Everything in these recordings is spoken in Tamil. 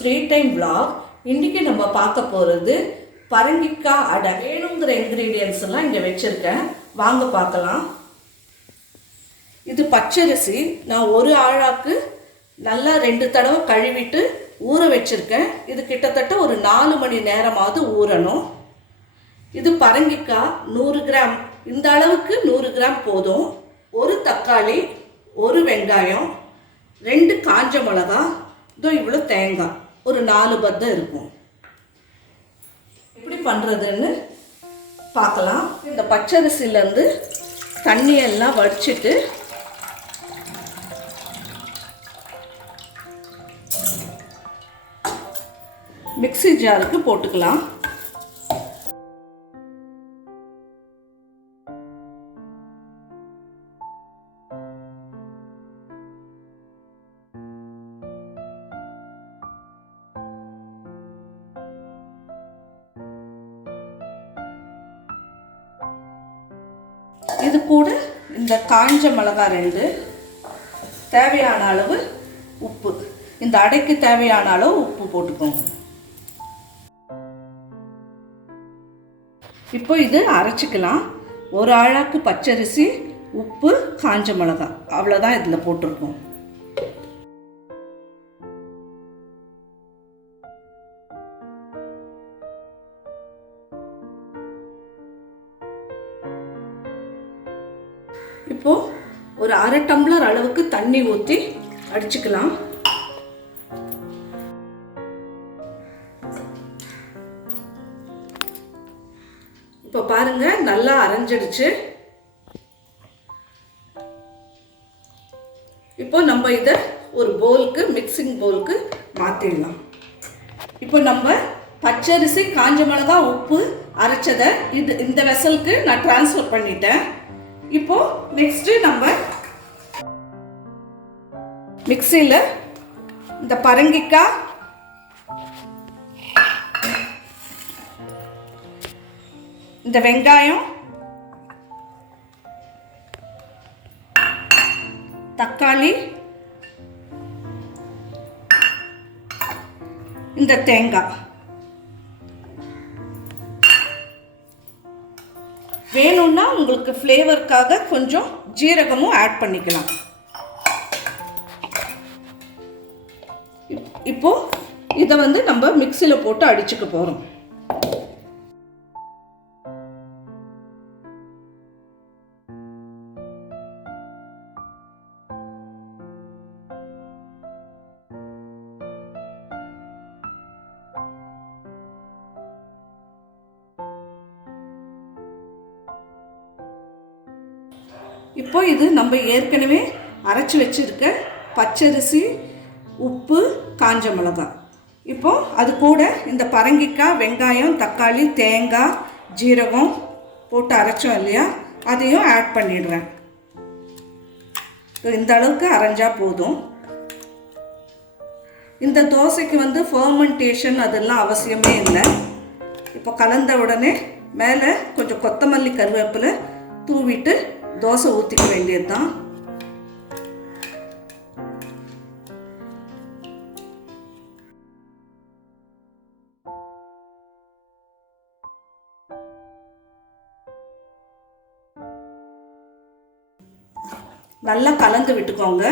Free time vlog. இன்றைக்கி நம்ம பார்க்க போகிறது பரங்கிக்காய் அடை. வேணுங்கிற இன்க்ரீடியன்ஸ் எல்லாம் இங்கே வச்சுருக்கேன், வாங்க பார்க்கலாம். இது பச்சரிசி. நான் ஒரு ஆழாக்கு நல்லா 2 தடவை கழுவிட்டு ஊற வச்சுருக்கேன். இது கிட்டத்தட்ட ஒரு 4 மணி நேரமாவது ஊறணும். இது பரங்கிக்காய் 100 கிராம். இந்த அளவுக்கு 100 கிராம் போதும். ஒரு தக்காளி, ஒரு வெங்காயம், 2 காஞ்ச மிளகா, இதோ இவ்வளோ தேங்காய், ஒரு 4 பத்தை இருக்கும். எப்படி பண்ணுறதுன்னு பார்க்கலாம். இந்த பச்சரிசிலேருந்து தண்ணியெல்லாம் வடிச்சிட்டு மிக்ஸி ஜாருக்கு போட்டுக்கலாம். இது கூட இந்த காஞ்ச மிளகாய் 2, தேவையான அளவு உப்பு, இந்த அடைக்கு தேவையான அளவு உப்பு போட்டுக்கோங்க. இப்போ இது அரைச்சிக்கலாம். ஒரு ஆழாக்கு பச்சரிசி, உப்பு, காஞ்ச மிளகாய், அவ்வளோதான் இதில் போட்டிருக்கோம். இப்போது ஒரு 1/2 டம்ளர் அளவுக்கு தண்ணி ஊற்றி அடிச்சுக்கலாம். இப்போ பாருங்க, நல்லா அரைஞ்சிடுச்சு. இப்போ நம்ம இதை ஒரு பவுலுக்கு, மிக்சிங் பவுலுக்கு மாற்றிடலாம். இப்போ நம்ம பச்சரிசி, காஞ்ச மிளகாய், உப்பு அரைச்சதை இந்த வெசலுக்கு நான் ட்ரான்ஸ்ஃபர் பண்ணிட்டேன். இப்போ நெக்ஸ்ட் நம்ம மிக்ஸியில் இந்த பரங்கிக்காய், இந்த வெங்காயம், தக்காளி, இந்த தேங்காய், வேணும்னா உங்களுக்கு ஃப்ளேவருக்காக கொஞ்சம் ஜீரகமும் ஆட் பண்ணிக்கலாம். இப்போ இதை நம்ம மிக்ஸியில் போட்டு அடிச்சுக்க போகிறோம். இப்போ இது நம்ம ஏற்கனவே அரைச்சி வச்சுருக்க பச்சரிசி, உப்பு, காஞ்ச மிளகாய். இப்போ அது கூட இந்த பரங்கிக்காய், வெங்காயம், தக்காளி, தேங்காய், ஜீரகம் போட்டு அரைச்சோம் இல்லையா, அதையும் ஆட் பண்ணிடுறேன். இந்த அளவுக்கு அரைஞ்சா போதும். இந்த தோசைக்கு ஃபெர்மெண்டேஷன் அதெல்லாம் அவசியமே இல்லை. இப்போ கலந்த உடனே மேலே கொஞ்சம் கொத்தமல்லி, கருவேப்பிலை தூவிட்டு தோசை ஊற்றிக்க வேண்டியது தான். நல்லா கலந்து விட்டுக்கோங்க.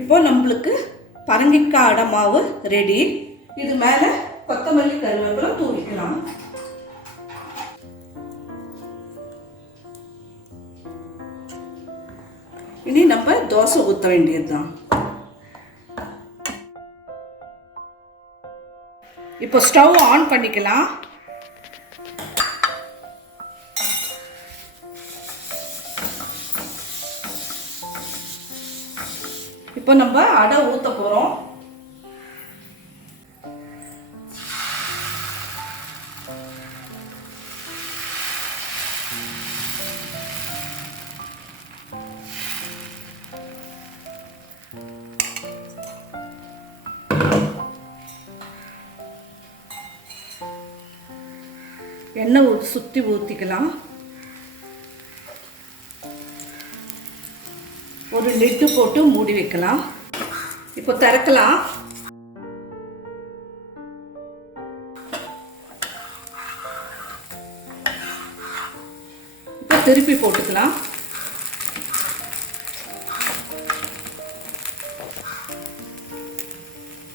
இப்போ நம்மளுக்கு பரங்கிக்காய் அடை மாவு ரெடி. இது மேலே கொத்தமல்லி, கருவேப்பிலை தூவிக்கலாம். இனி நம்ம தோசை ஊற்ற வேண்டியது தான். இப்போ ஸ்டவ் ஆன் பண்ணிக்கலாம். இப்போ நம்ம அடை ஊற்ற போகிறோம். எண்ணெய் சுற்றி ஊற்றிக்கலாம். ஒரு லிட்டு போட்டு மூடி வைக்கலாம். இப்போ திறக்கலாம். இப்போ திருப்பி போட்டுக்கலாம்.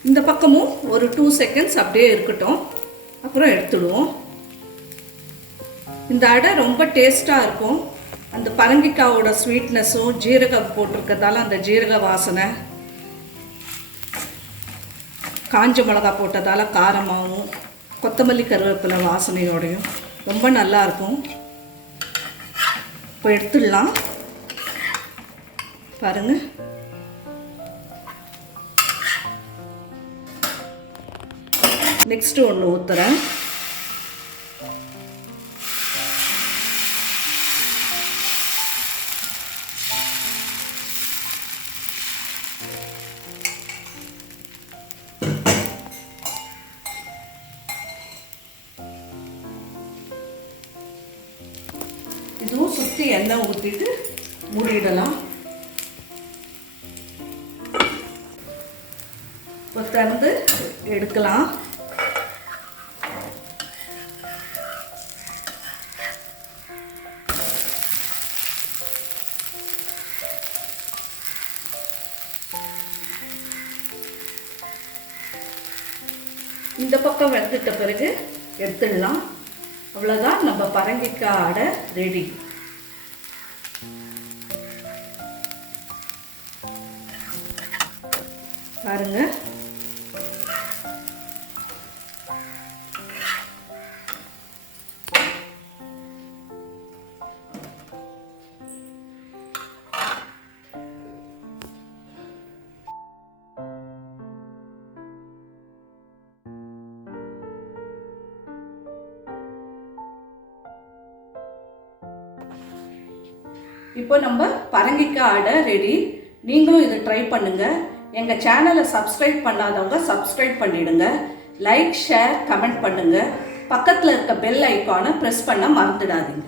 இந்த பக்கமும் ஒரு 2 செகண்ட்ஸ் அப்படியே இருக்கட்டும். அப்புறம் எடுத்துடுவோம். இந்த அடை ரொம்ப டேஸ்ட்டாக இருக்கும். அந்த பரங்கிக்காயோட ஸ்வீட்னஸும் ஜீரகம் போட்டிருக்கிறதால அந்த ஜீரக வாசனை, காஞ்ச மிளகா போட்டதால் காரமாகவும் கொத்தமல்லி கருவேப்பிலை வாசனையோடையும் ரொம்ப நல்லாயிருக்கும். இப்போ எடுத்துடலாம். பாருங்கள், நெக்ஸ்ட்டு ஒன்று ஊற்றுறேன். இதுவும் சுற்றி எண்ணெய் ஊற்றிட்டு மூடிடலாம். இப்போ திறந்து எடுக்கலாம். இந்த பக்கம் வெந்துட்ட பிறகு எடுத்துடலாம். அவ்வளோதான், நம்ம பரங்கிக்காய் அடை ரெடி. பாருங்க, இப்போ நம்ம பரங்கிக்காய் அடை ரெடி. நீங்களும் இதை ட்ரை பண்ணுங்கள். எங்கள் சேனலை சப்ஸ்கிரைப் பண்ணாதவங்க சப்ஸ்கிரைப் பண்ணிவிடுங்க. லைக், ஷேர், கமெண்ட் பண்ணுங்கள். பக்கத்தில் இருக்க பெல் ஐக்கானை ப்ரெஸ் பண்ண மறந்துடாதீங்க.